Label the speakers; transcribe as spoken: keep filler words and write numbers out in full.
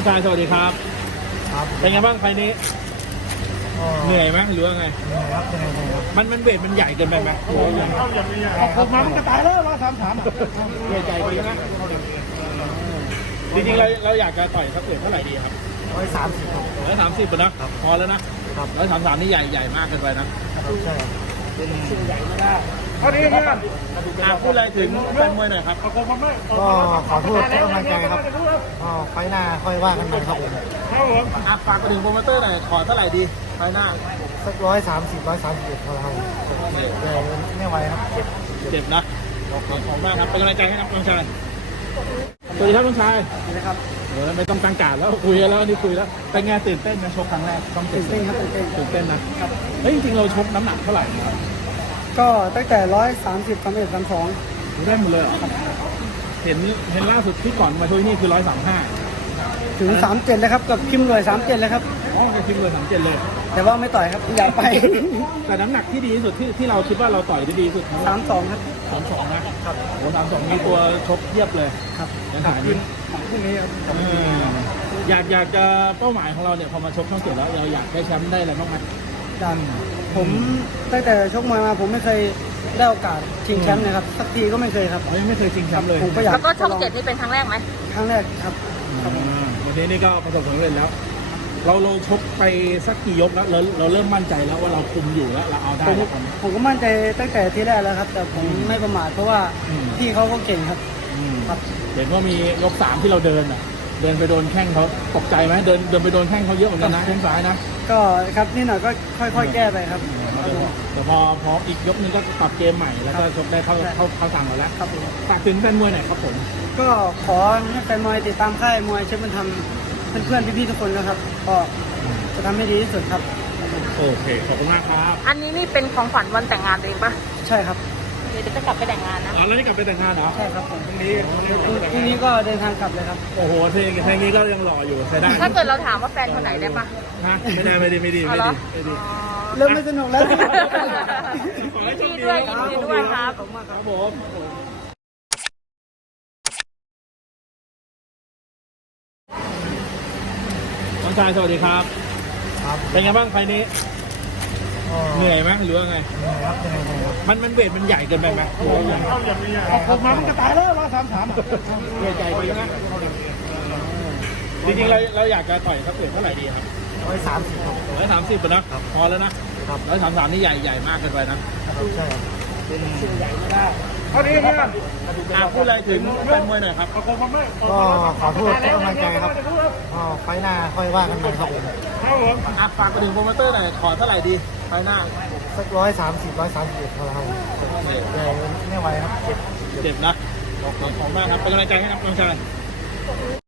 Speaker 1: ชายสวัสดีครับ
Speaker 2: ครับ
Speaker 1: เป็นไงบ้างไฟนี้เหนื่อยไหมหรือว่าไง
Speaker 2: เหนื่อยครับเหนื่อยครับ
Speaker 1: มันมันเวทมันใหญ่เกินไปไหม
Speaker 2: เอาอย่างนี้เอาผมมามันก็ตายแล้วร้อยสามสาม
Speaker 1: ใหญ่ใหญ่ไปนะจริงๆเราเราอยากจะต่อยสักเวทเท่าไหร่ดีครับ
Speaker 2: ร้อยสามสิบครับ
Speaker 1: ร้อยสามสิบนะพอแล้วนะครับร้อยสามสามนี่ใหญ่ใหญ่มากเกินไปนะ
Speaker 2: ใช่ครับ
Speaker 1: สิ่งใหญ่ไม่ได้เท่านี้เนี่ยอ่าพูดอะไรถึงแฟนมวยหน่อยครับ
Speaker 2: ก็ขอโทษทุกกำลังใจครับก็ไฟหน้าค่อยว่ากันใหม่ครับผม
Speaker 1: ครับผมอ่ะฝากไปถึงโปรโมเตอร์หน่อยขอเท่าไหร่ดีไฟหน้า
Speaker 2: สักร้อยสามสิบร้อยสามสิบเอ็ดพอแล้วแต่ไม่ไหวครับเจ็บ
Speaker 1: เจ็บนะขอบคุณมากครับเป็นกำลังใจให้ครับน้องชายสวัสดีครับน้องชาย
Speaker 2: นะครับ
Speaker 1: เออไม่ต้องตั้งการแล้วคุยแล้วนี่คุยแล้วเป็นไงตื่นเต้นนะชกครั้งแรกต้อง
Speaker 2: ตื่นเต้นครับตื่นเต้น
Speaker 1: ตื่นเต้นนะครับเฮ้ยจริงๆเราชกน้ำหนักเท่าไหร่ครับ
Speaker 2: ก็ตั้งแต่ร้อยสามสิบสามเอ็ดสามสอง
Speaker 1: ได้หมดเลยเห็นเห็นล่าสุดที่ก่อนมาช่วยนี่คือร้อยสามห้า
Speaker 2: ถึงสามเจ็ดเลยครับกับคิมเลยสามเจ็ดเลยครับ
Speaker 1: อ๋อกับคิมเลยสามเจ็ดเลย
Speaker 2: แต่ว่าไม่ต่อยครับอยากไป
Speaker 1: แต่น้ำหนักที่ดีที่สุดที่ที่เราคิดว่าเราต่อยได้ดีที่สุด
Speaker 2: สามสองครับ
Speaker 1: สามสองนะครับโอ้สามสองมีตัวชกเทียบเลย
Speaker 2: ครับ
Speaker 1: ยังหาขึ้น
Speaker 2: ของพวกนี้ครับ
Speaker 1: อยากอยากจะเป้าหมายของเราเนี่ยพอมาชกช่องเจ็ดแล้วเราอยากได้แชมป์ได้อะไรบ้างไหม
Speaker 2: ดันผมตั้งแต่ชกมวยมาผมไม่เคยได้โอกาสชิงแชมป์นะครับสักทีก็ไม่เคยครับ
Speaker 1: ไม่เคยชิงแชมป์เลย
Speaker 2: ผมก็อยาก
Speaker 3: แล้วก็ช่องเจ็ดนี่เป็นครั้งแรกไหม
Speaker 2: ครั้งแรกครับ
Speaker 1: วันนี้นี่ก็ประสบความสำเร็จแล้วเราเราชกไปสักกี่ยกแล้วเราเราเริ่มมั่นใจแล้วว่าเราคุมอยู่แล้วเราเอาได้แล้ว
Speaker 2: ผมก็มั่นใจตั้งแต่ที่แรกแล้วครับแต่ผมไม่ประมาทเพราะว่าพี่เขาก็เก่งครับ
Speaker 1: ครับเห็นว่ามียกสามที่เราเดินอ่ะเดินไปโดนแข้งเขาตกใจไหมเดินเดินไปโดนแข้งเขาเยอะเหมือนกันนะแข้งซ้ายนะ
Speaker 2: ก็ครับนี่หน่อยก็ค่อยๆแก้ไปครับ
Speaker 1: แต่พอพออีกยกนึงก็ปรับเกมใหม่แล้วก็ชกได้เข้าเข้าเข้าสั่งหมดแล้วครับฝากถึงแฟนมวยหน่อยครับผม
Speaker 2: ก็ขอให้แฟนมวยติดตามค่ายมวยเชฟบุญธรรมเพื่อนๆพี่ๆทุกคนนะครับก็จะทำให้ดีที่สุดครับ
Speaker 1: โอเคขอบคุณมากครับ
Speaker 3: อันนี้นี่เป็นของขวัญวันแต่งงานตัวเองปะ
Speaker 2: ใช่ครับ
Speaker 3: เดี๋ยวจะกลับไปแต่งงานนะ
Speaker 1: อ๋อแล้วนี่กลับไปแต่งงานเหรอ
Speaker 2: ใช่ครับผม
Speaker 1: พรุ่งนี้
Speaker 2: พรุ่งนี้ก็เดินทางกลับเลยครับ
Speaker 1: โอ้โหเพลงเพลงนี้ก็ยังหล่ออยู่ใช่ได้
Speaker 3: ถ้าเกิดเราถามว่าแฟนคนไหนได้ปะ
Speaker 1: ฮะไม่ได้ไม่ดีไม่ดีไม่ดีไม่ดี
Speaker 2: เริ่มไม่สนุกแล้ว
Speaker 3: ยินดีด้วยยินดีด้วยครับ
Speaker 1: ครับผมน้องชายสวัสดีครับ
Speaker 2: ครับ
Speaker 1: เป็นไงบ้างไฟนี้เหนื่อยไหมหรือว่าไง
Speaker 2: เหนื่อยครับเหนื่อยครับ
Speaker 1: มันมันเวทมันใหญ่เกินไปไหม
Speaker 2: เอาอย่างนี้เอาผมมามันก็ตายแล้วร้อยสามสาม
Speaker 1: ใหญ่ใหญ่ไปนะจริงๆเราเราอยากจะต่อยสักเวทเท่าไหร่ดีครับ
Speaker 2: ร้อยสามสิบ
Speaker 1: ร้อยสามสิบนะพอแล้วนะร้อยสามสามนี่ใหญ่ใหญ่มากเกินไปนะ
Speaker 2: ใช่
Speaker 1: สิ่งใหญ่ไม่ได้เท่านี้เนี่ยอ่าพูดอะไรถึงแฟนมวยหน่อยครับ
Speaker 2: ก็ขอโทษทุกกำลังใจครับก็ไฟหน้าค่อยว่ากันใหม่ครับผม
Speaker 1: ครับผมอ่ะฝากไปถึงโปรโมเตอร์หน่อยขอเท่าไหร่ดีไฟหน้า
Speaker 2: สักร้อยสามสิบร้อยสามสิบเอ็ดพอแล้วแต่ไม่ไหวครับเจ็บ
Speaker 1: เจ็บนะขอบคุณมากครับเป็นกำลังใจให้ครับน้องชาย